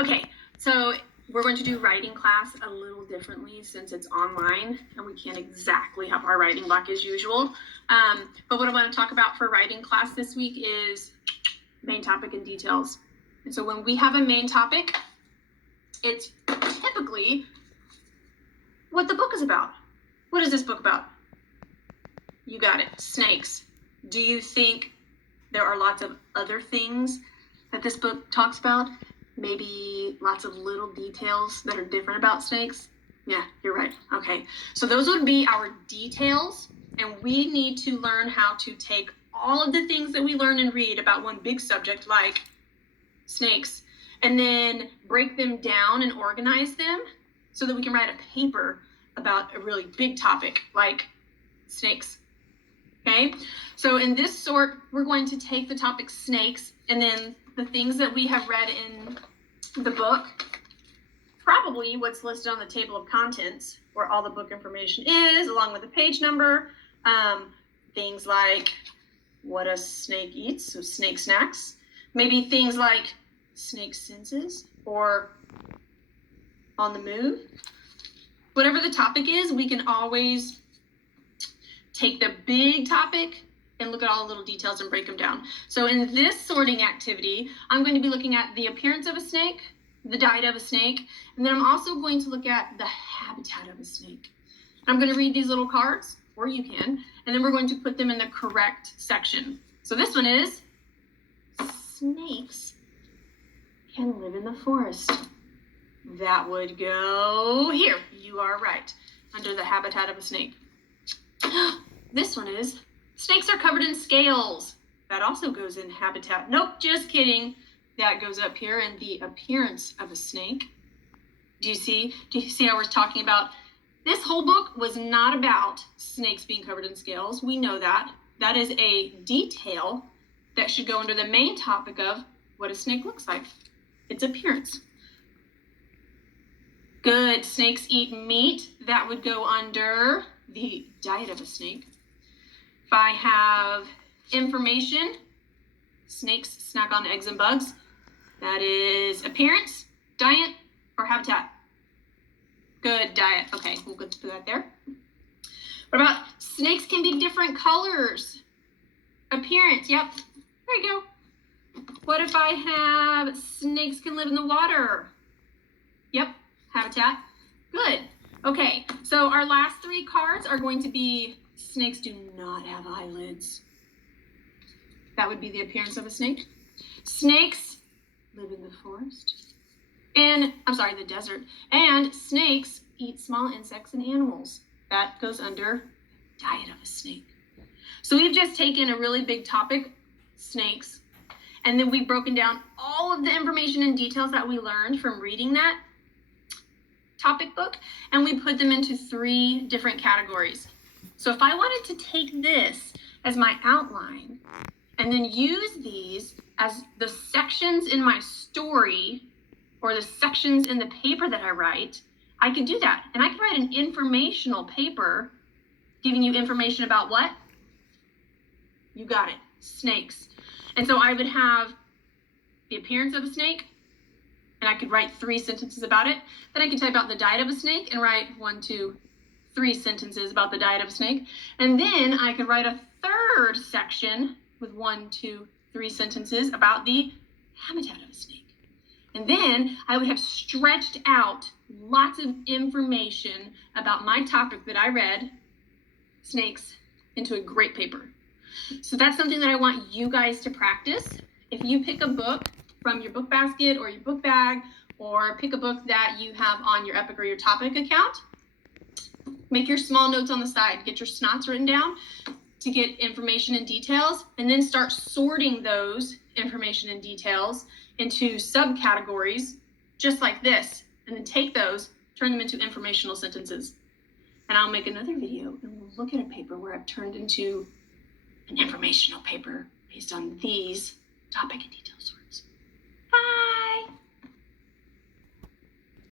Okay, so we're going to do writing class a little differently since it's online and we can't exactly have our writing block as usual. But what I want to talk about for writing class this week is main topic and details. And so when we have a main topic, it's typically what the book is about. What is this book about? You got it, snakes. Do you think there are lots of other things that this book talks about? Maybe lots of little details that are different about snakes? Yeah, you're right. Okay, so those would be our details, and we need to learn how to take all of the things that we learn and read about one big subject like snakes, and then break them down and organize them so that we can write a paper about a really big topic like snakes. Okay, so in this sort, we're going to take the topic snakes and then the things that we have read in the book, probably what's listed on the table of contents where all the book information is, along with the page number, things like what a snake eats, so snake snacks, maybe things like snake senses or on the move. Whatever the topic is, we can always take the big topic and look at all the little details and break them down. So in this sorting activity, I'm going to be looking at the appearance of a snake, the diet of a snake, and then I'm also going to look at the habitat of a snake. I'm going to read these little cards, or you can, and then we're going to put them in the correct section. So this one is, snakes can live in the forest. That would go here. You are right, under the habitat of a snake. This one is, snakes are covered in scales. That also goes in habitat. Nope, just kidding. That goes up here in the appearance of a snake. Do you see how we're talking about? This whole book was not about snakes being covered in scales. We know that. That is a detail that should go under the main topic of what a snake looks like, its appearance. Good, snakes eat meat. That would go under the diet of a snake. If I have information, snakes snack on eggs and bugs. That is appearance, diet, or habitat. Good, diet. Okay, we'll put that there. What about snakes can be different colors? Appearance, yep, there you go. What if I have snakes can live in the water? Yep, habitat. Good. Okay, so our last three cards are going to be snakes do not have eyelids. That would be the appearance of a snake. Snakes live in the forest. The desert. And snakes eat small insects and animals. That goes under diet of a snake. So we've just taken a really big topic, snakes, and then we've broken down all of the information and details that we learned from reading that topic book, and we put them into 3 different categories. So if I wanted to take this as my outline and then use these as the sections in my story or the sections in the paper that I write, I could do that. And I could write an informational paper giving you information about what? You got it, snakes. And so I would have the appearance of a snake, and I could write 3 sentences about it. Then I could type out the diet of a snake and write 1, 2, 3 sentences about the diet of a snake. And then I could write a 3rd section with 1, 2, 3 sentences about the habitat of a snake. And then I would have stretched out lots of information about my topic that I read, snakes, into a great paper. So that's something that I want you guys to practice. If you pick a book from your book basket or your book bag, or pick a book that you have on your Epic or your Topic account, make your small notes on the side, get your SNOTs written down to get information and details, and then start sorting those information and details into subcategories just like this, and then take those, turn them into informational sentences. And I'll make another video and we'll look at a paper where I've turned into an informational paper based on these topic and detail sorts. Bye.